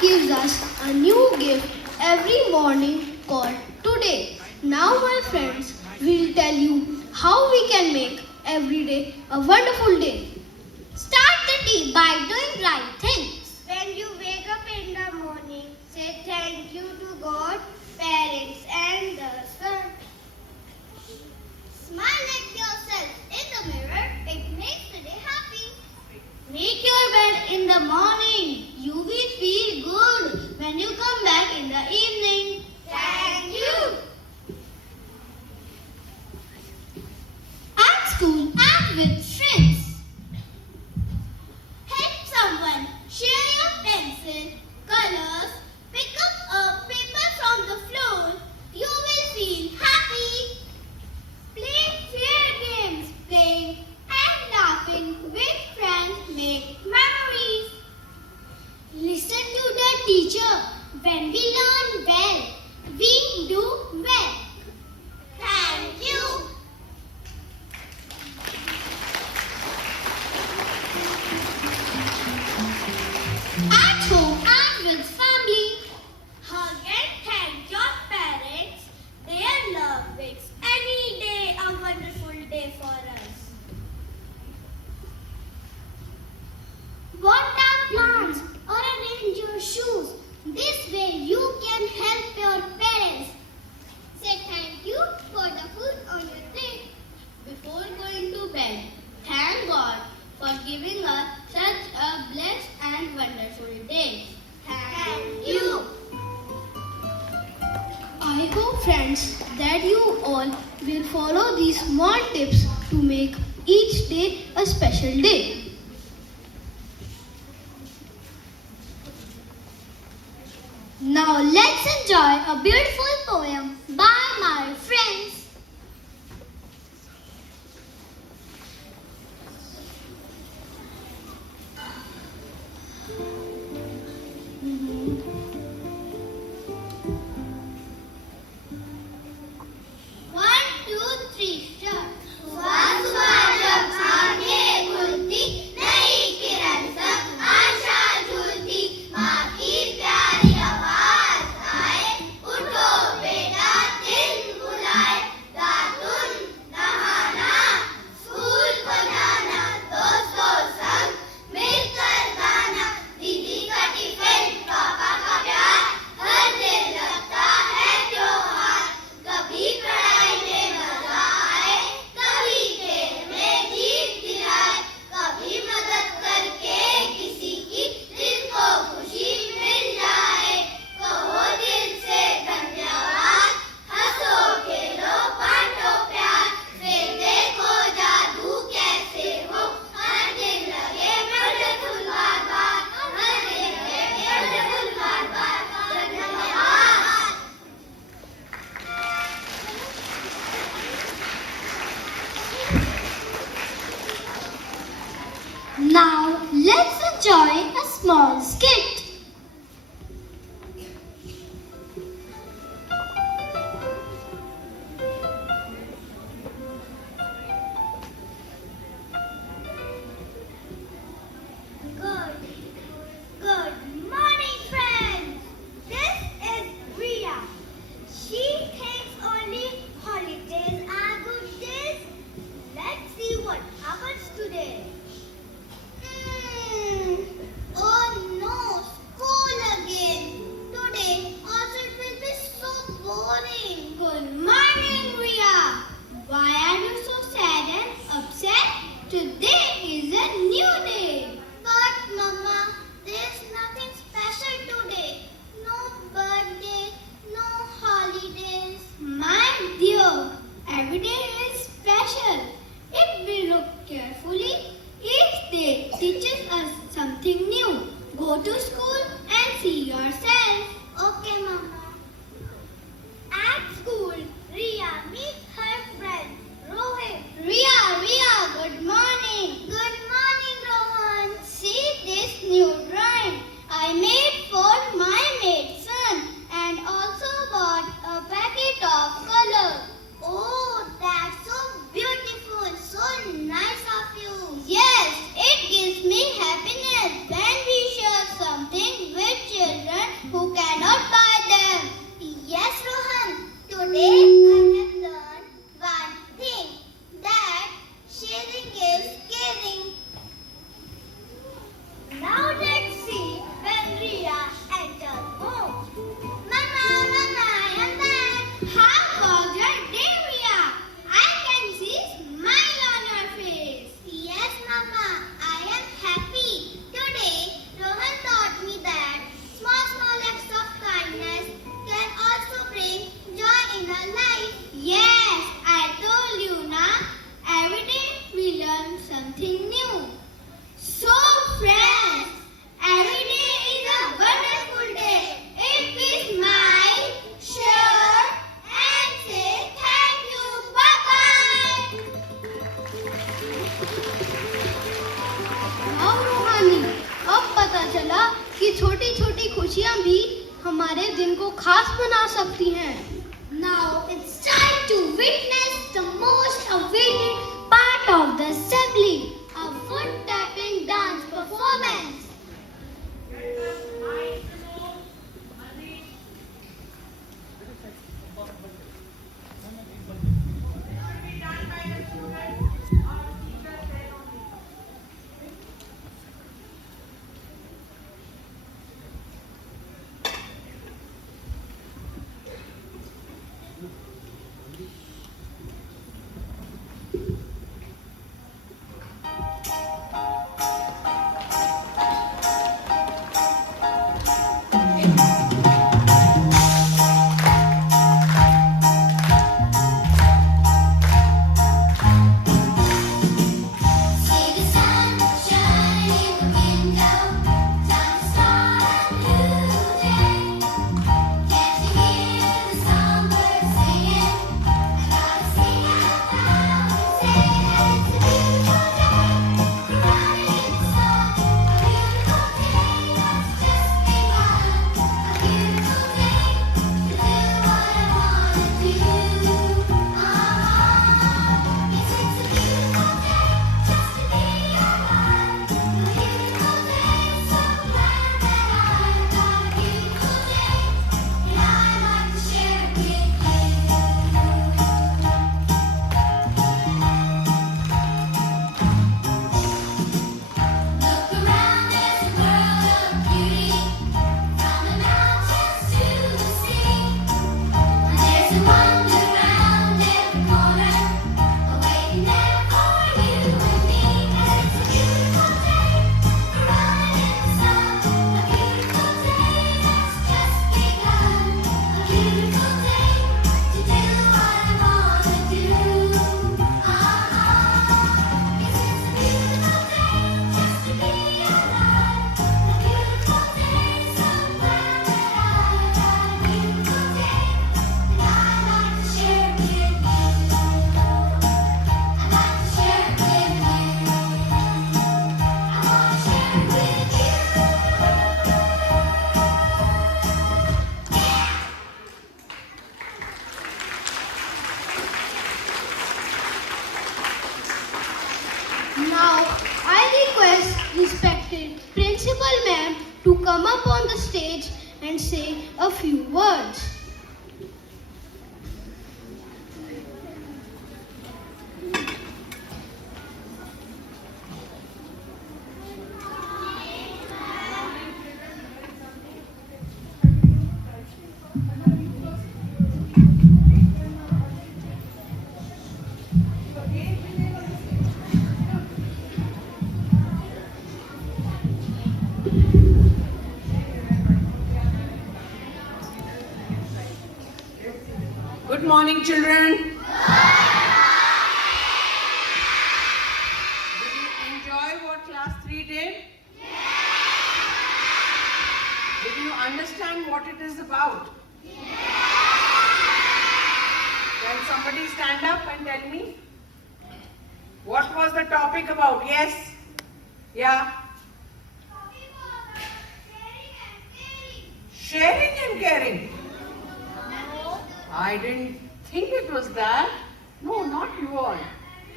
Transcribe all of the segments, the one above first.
gives us a new gift every morning called today. Now, my friends, we'll tell you how we can make every day a wonderful day. Start the day by doing right things. When you wake up in the morning, say thank you to God, parents, and the sun. Smile at yourself in the mirror. It makes the day happy. Make your bed in the morning. You will feel good when you come back in the evening. Thank you. At school and with friends. Help someone. Share your pencil, colors. Pick up a paper from the floor. You will feel happy. Play fair games. Playing and laughing with friends make memories. Listen to the teacher. When we learn well, we do well. Thank you. At home and with family. Hug and thank your parents. Their love makes any day a wonderful day for us. Water plants or arrange your shoes. This way you can help your parents. Say thank you for the food on your plate. Before going to bed, thank God for giving us such a blessed and wonderful day. Thank you. I hope, friends, that you all will follow these small tips to make each day a special day. Now let's enjoy a beautiful poem by my friends. One, two, three, start. सुबह सुबह जब आंखें खुलती नई किरण संग आशा झूलती माँ की प्यारी आवाज आए उठो बेटा दिन बुलाए दातुन नहाना स्कूल को जाना दोस्तों संग मिलकर गाना दीदी का टिफिन पापा का प्यार हर दिन लगता है त्योहार कभी पढ़ाई में मजा आए कभी खेल में जीत दिलाए कभी मदद करके किसी की दिल को खुशी मिल जाए कहो दिल से धन्यवाद हंसो खेलो बांटो प्यार फिर देखो जादू कैसे हो हर दिन लगे ब्यूटीफुल बार बार हर दिन लगे ब्यूटीफुल बार बार धन्यवाद. Now let's enjoy a small skit. Good morning, friends. This is Ria. She thinks only holidays are good days. Let's see what happens today. Oh no, school again. Today also it will be so boring. Good morning, Ria. Why are you so sad and upset? Today is a new day. But Mama, there's nothing special today. No birthday, no holidays. My dear, every day is special. If we look carefully, each day teaches us something new. Go to school and see yourself. Okay, Mama. At school, Ria meets her friend Rohit. Ria, good morning. Good morning, Rohan. See this new drawing I made for my maid son and also bought a packet of color. Oh, that's so beautiful. So nice of you. Yes, it gives me happiness when we share something with children छोटी खुशियाँ भी हमारे दिन को खास बना सकती हैं। Now it's time to witness the most awaited part of the assembly, a foot tapping dance performance. See the sun shine in the window, time to start a new day. Can't you hear the songbirds singing? I gotta sing out loud and say that it's a beautiful day. We're running in the sun, a beautiful day that's just begun. A beautiful day to do what I wanna do. Yes, it's a beautiful day just to be alive. A beautiful day, so glad that I've got a beautiful day, and I'd like to share it with you. Look around, there's a world of beauty, from the mountains to the sea. There's a wonder around every corner, waiting there for you and me. And it's a beautiful day, we're running in the sun. A beautiful day that's just begun. A beautiful day to do what I wanna do. Yes, it's a beautiful day just to be alive. A beautiful day, so glad that I've got a beautiful day, and I'd like to share it with you. I'd like to share it with you. I wanna share it with you. Now, I request respected Principal Ma'am to come up on the stage and say a few words. Good morning, children. Did you enjoy what class 3 did? Did you understand what it is about? Can somebody stand up and tell me? What was the topic about? Yes? Yeah? Sharing and caring. I didn't think it was that. No, not you all.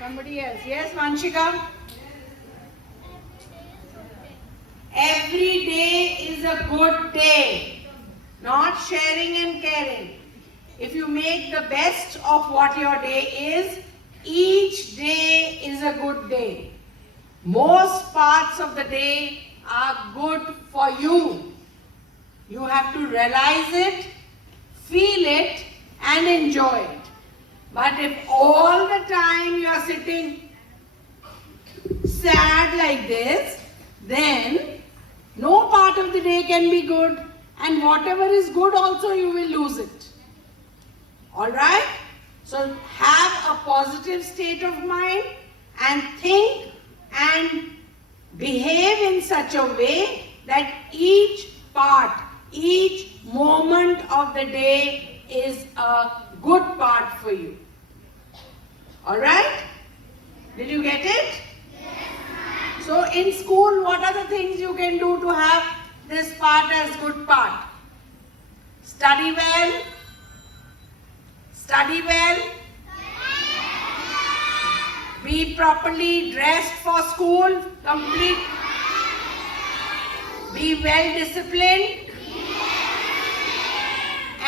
Somebody else. Yes, Vanshika? Every day is a good day. Not sharing and caring. If you make the best of what your day is, each day is a good day. Most parts of the day are good for you. You have to realize it, feel it, and enjoy it. But if all the time you are sitting sad like this, then no part of the day can be good, and whatever is good also you will lose it. Alright? So have a positive state of mind and think and behave in such a way that each part, each moment of the day is a good part for you. Alright? Did you get it? Yes, ma'am. So in school, what are the things you can do to have this part as good part. Study well. Study well. Be properly dressed for school. Complete. Be well disciplined.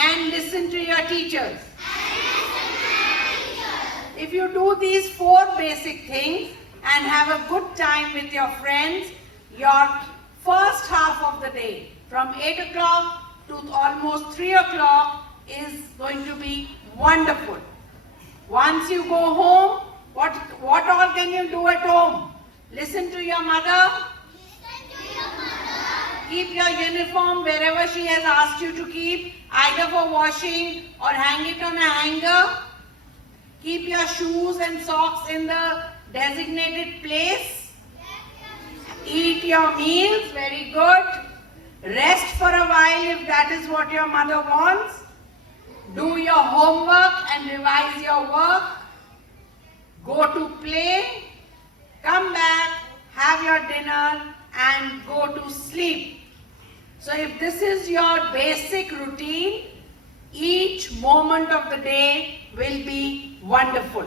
And listen to your teachers. If you do these 4 basic things and have a good time with your friends, your first half of the day from 8 o'clock to almost 3 o'clock is going to be wonderful. Once you go home, what all can you do at home? Listen to your mother. Keep your uniform wherever she has asked you to keep, either for washing or hang it on a hanger. Keep your shoes and socks in the designated place. Eat your meals, very good. Rest for a while if that is what your mother wants. Do your homework and revise your work. Go to play. Come back, have your dinner and go to sleep. So if this is your basic routine, each moment of the day will be wonderful.